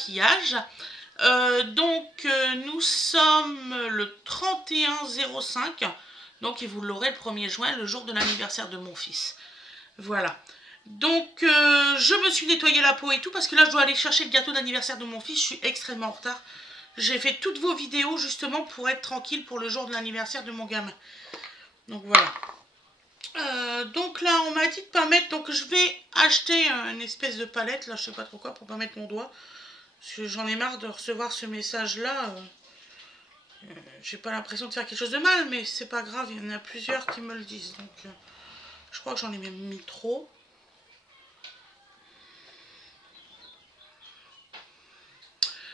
maquillage. Nous sommes le 31/05, donc et vous l'aurez le 1er juin, le jour de l'anniversaire de mon fils. Voilà. Donc je me suis nettoyé la peau et tout parce que là je dois aller chercher le gâteau d'anniversaire de mon fils. Je suis extrêmement en retard. J'ai fait toutes vos vidéos justement pour être tranquille pour le jour de l'anniversaire de mon gamin. Donc voilà. Donc là on m'a dit de pas mettre, donc je vais acheter une espèce de palette, là je sais pas trop quoi, pour pas mettre mon doigt. Parce que j'en ai marre de recevoir ce message là. J'ai pas l'impression de faire quelque chose de mal, mais c'est pas grave, il y en a plusieurs qui me le disent. Donc je crois que j'en ai même mis trop.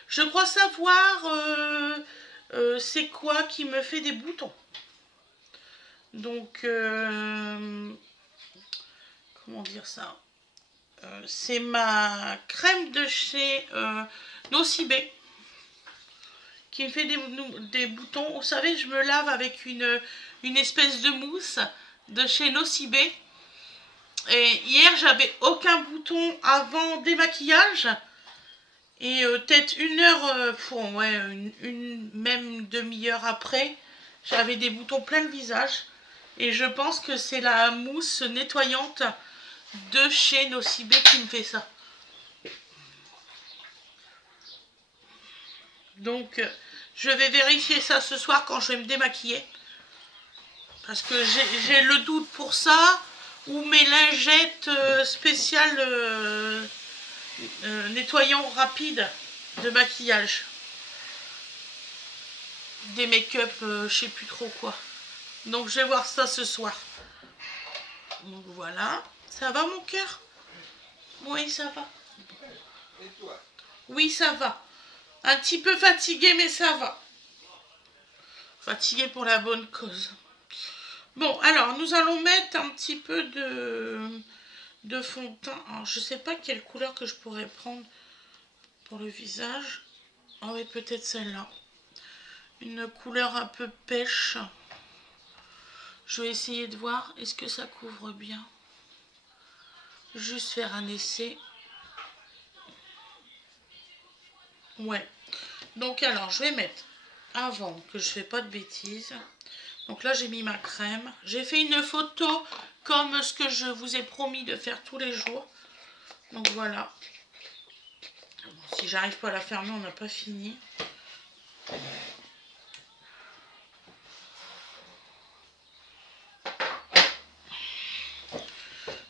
Je crois savoir c'est quoi qui me fait des boutons. Donc, comment dire ça, c'est ma crème de chez Nocibé qui me fait des boutons. Vous savez, je me lave avec une espèce de mousse de chez Nocibé. Et hier, j'avais aucun bouton avant démaquillage. Et peut-être une heure, même demi-heure après, j'avais des boutons plein le visage. Et je pense que c'est la mousse nettoyante de chez Nocibé qui me fait ça. Donc, je vais vérifier ça ce soir quand je vais me démaquiller. Parce que j'ai le doute pour ça. Ou mes lingettes spéciales nettoyant rapide de maquillage. Des make-up, je sais plus trop quoi. Donc, je vais voir ça ce soir. Donc, voilà. Ça va, mon cœur? Oui, ça va. Et toi? Oui, ça va. Un petit peu fatiguée, mais ça va. Fatiguée pour la bonne cause. Bon, alors, nous allons mettre un petit peu de fond de teint. Alors, je sais pas quelle couleur que je pourrais prendre pour le visage. Ah oui, peut-être celle-là. Une couleur un peu pêche. Je vais essayer de voir. Est-ce que ça couvre bien? Juste faire un essai. Ouais. Donc alors, je vais mettre, avant que je ne fais pas de bêtises. Donc là, j'ai mis ma crème. J'ai fait une photo comme ce que je vous ai promis de faire tous les jours. Donc voilà. Bon, si j'arrive pas à la fermer, on n'a pas fini.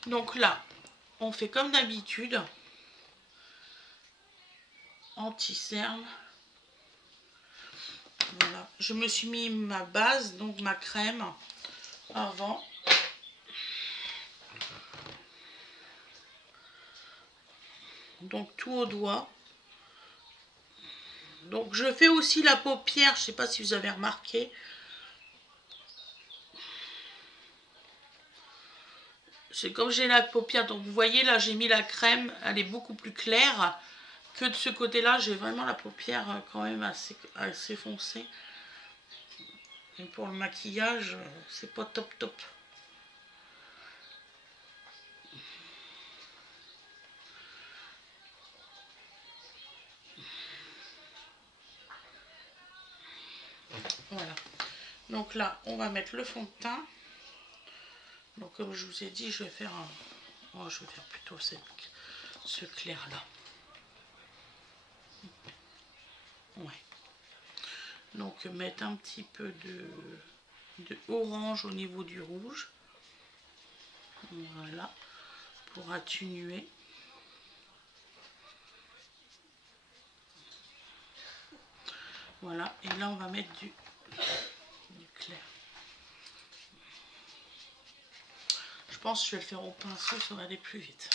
Donc là, on fait comme d'habitude. Anti-cerne. Voilà. Je me suis mis ma base, donc ma crème, avant. Donc tout au doigt. Donc je fais aussi la paupière, je ne sais pas si vous avez remarqué. C'est comme j'ai la paupière, donc vous voyez là j'ai mis la crème, elle est beaucoup plus claire que de ce côté-là. J'ai vraiment la paupière quand même assez foncée. Et pour le maquillage, c'est pas top top. Voilà. Donc là, on va mettre le fond de teint. Donc comme je vous ai dit, je vais faire je vais faire plutôt ce clair là. Ouais. Donc mettre un petit peu de orange au niveau du rouge. Voilà. Pour atténuer. Voilà. Et là, on va mettre du clair. Je pense que je vais le faire au pinceau, ça va aller plus vite.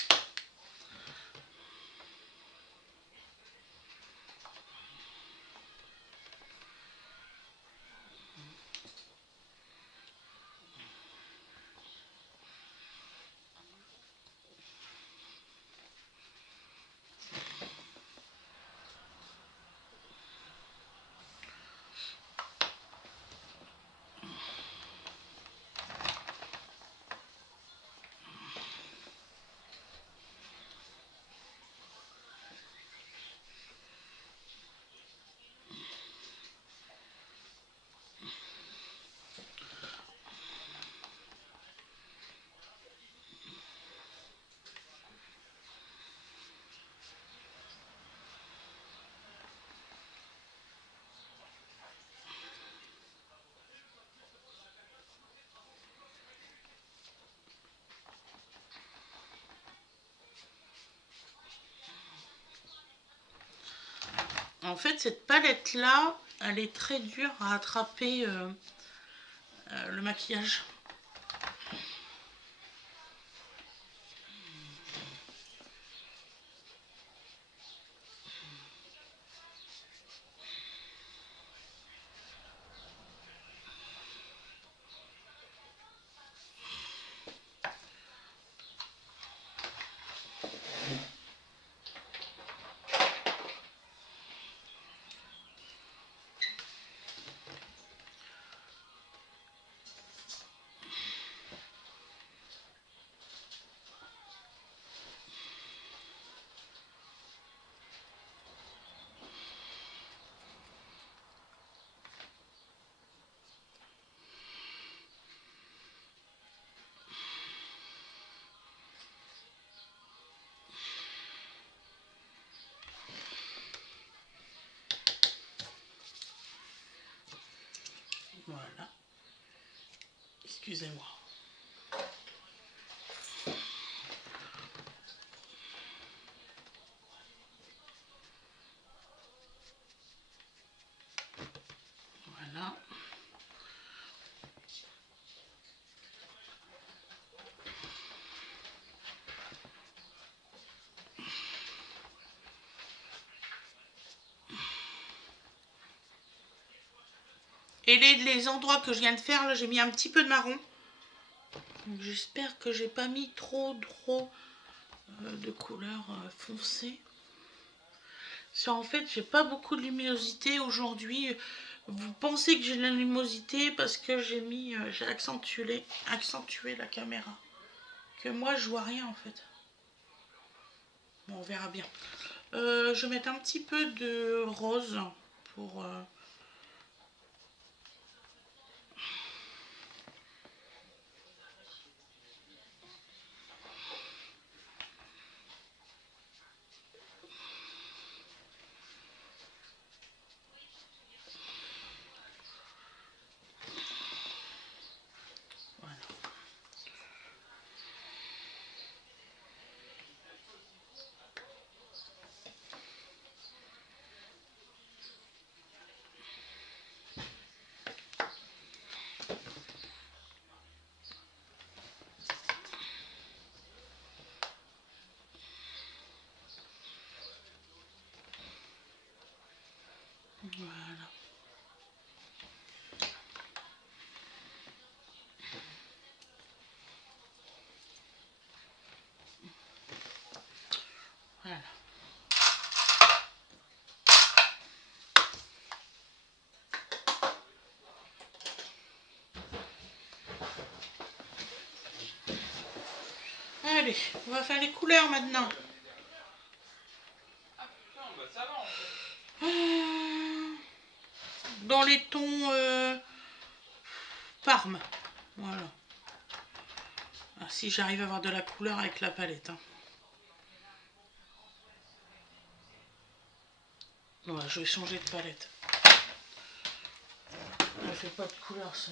En fait, cette palette-là, elle est très dure à attraper le maquillage. Voilà. Excusez-moi. Voilà. Et les endroits que je viens de faire, là, j'ai mis un petit peu de marron. J'espère que j'ai pas mis trop de couleur foncée. En fait, j'ai pas beaucoup de luminosité aujourd'hui. Vous pensez que j'ai de la luminosité parce que j'ai accentué la caméra. Que moi, je vois rien en fait. Bon, on verra bien. Je vais mettre un petit peu de rose pour... voilà. Voilà. Voilà. Allez, on va faire les couleurs maintenant. Ah putain, bah ça va en fait. Dans les tons Parme. Voilà. Ah, si j'arrive à avoir de la couleur avec la palette. Hein. Ouais, je vais changer de palette. Elle fait pas de couleur ça.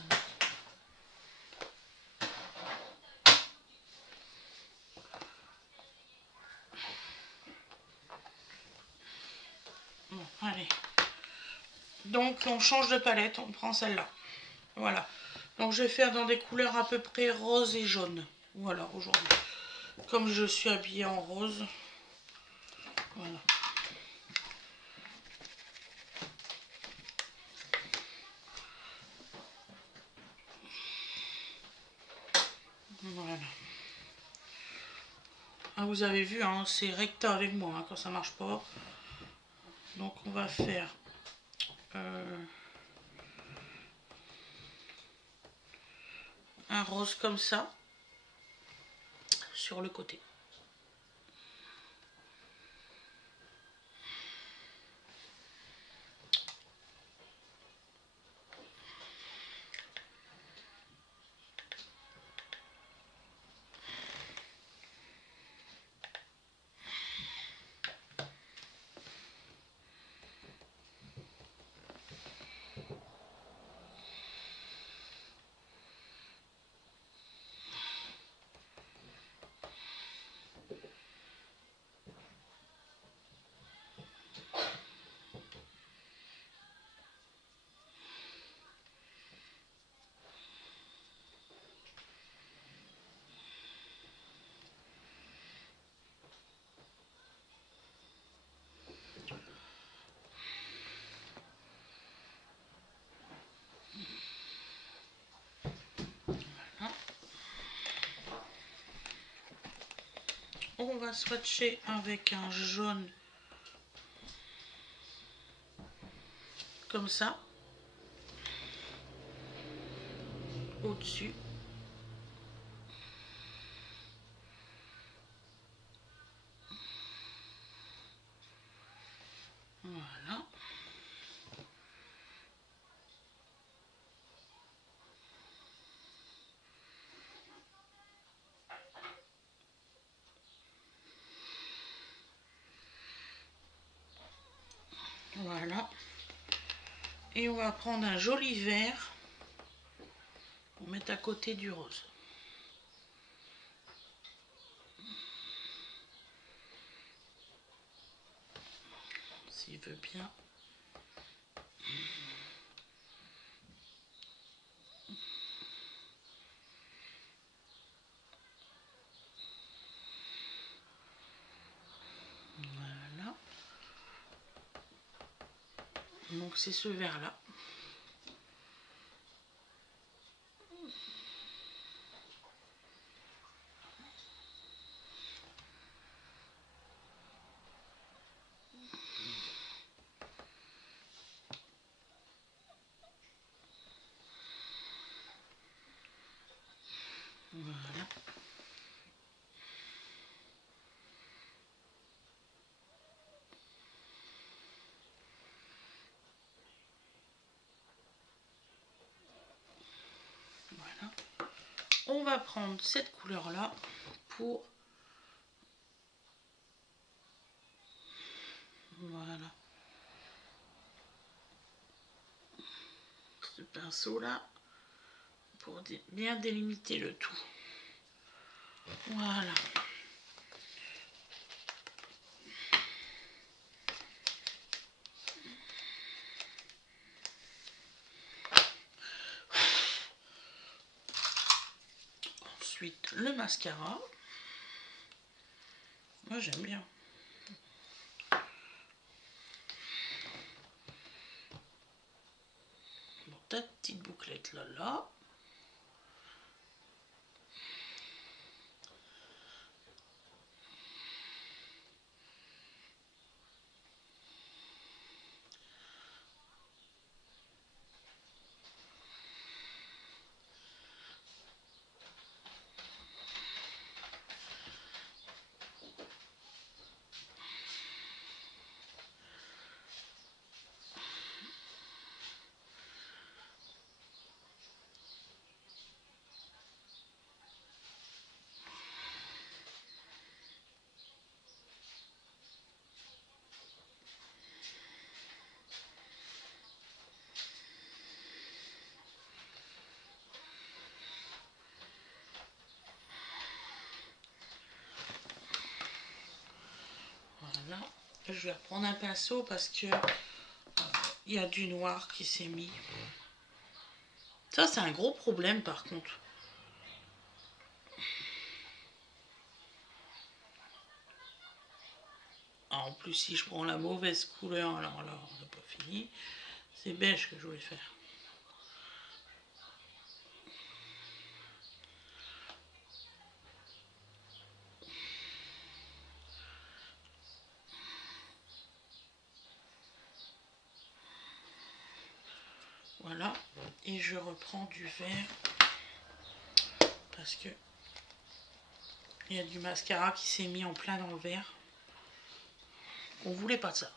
Bon, allez. Donc on change de palette, on prend celle-là. Voilà. Donc je vais faire dans des couleurs à peu près rose et jaune. Voilà, aujourd'hui. Comme je suis habillée en rose. Voilà. Voilà. Ah, vous avez vu, hein, c'est recta avec moi hein, quand ça marche pas. Donc on va faire un rose comme ça sur le côté. on va swatcher avec un jaune comme ça au-dessus. Voilà. Voilà. Et on va prendre un joli vert pour mettre à côté du rose. S'il veut bien. Voilà. Donc c'est ce vert là. Voilà. Voilà. On va prendre cette couleur là pour... Voilà. Ce pinceau là pour bien délimiter le tout. Voilà. Ensuite le mascara. Moi j'aime bien. Bon, ta petite bouclette là. Voilà. Je vais reprendre un pinceau parce que il y a du noir qui s'est mis. Ça c'est un gros problème par contre. Ah, en plus si je prends la mauvaise couleur, alors là on n'a pas fini. C'est beige que je voulais faire. Voilà. Et je reprends du vert. Parce que il y a du mascara qui s'est mis en plein dans le vert. On voulait pas de ça.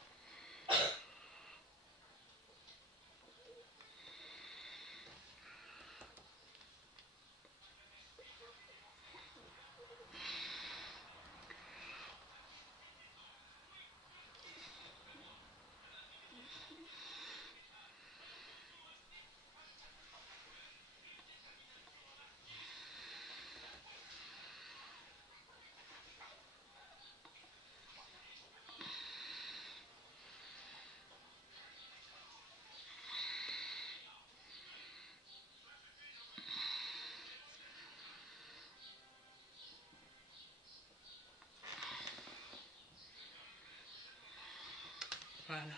Voilà.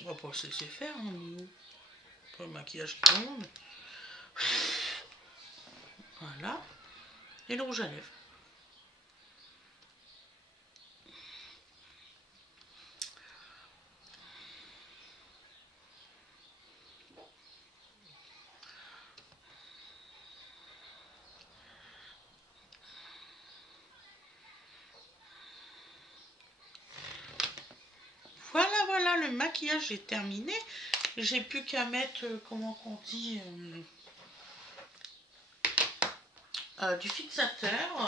On va pas se laisser faire, hein. Pas le maquillage qui tombe. Voilà. Et le rouge à lèvres. Voilà, le maquillage est terminé. J'ai plus qu'à mettre, comment on dit, du fixateur.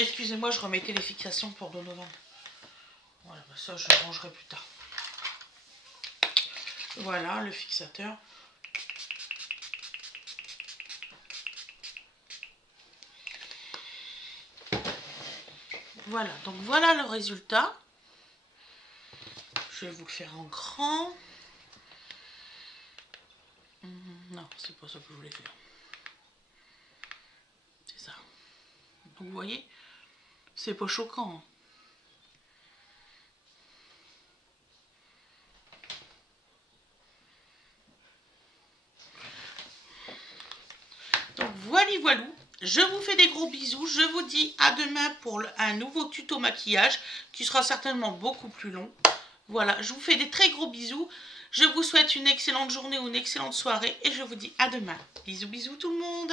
Excusez-moi, je remettais les fixations pour Donovan. Voilà, bah ça je rangerai plus tard. Voilà le fixateur. Voilà, donc voilà le résultat. Je vais vous le faire en grand. Non, c'est pas ça que je voulais faire. C'est ça. Donc vous voyez, c'est pas choquant. Hein. Donc voilà. Je vous fais des gros bisous. Je vous dis à demain pour un nouveau tuto maquillage qui sera certainement beaucoup plus long. Voilà, je vous fais des très gros bisous. Je vous souhaite une excellente journée ou une excellente soirée et je vous dis à demain. Bisous, bisous tout le monde.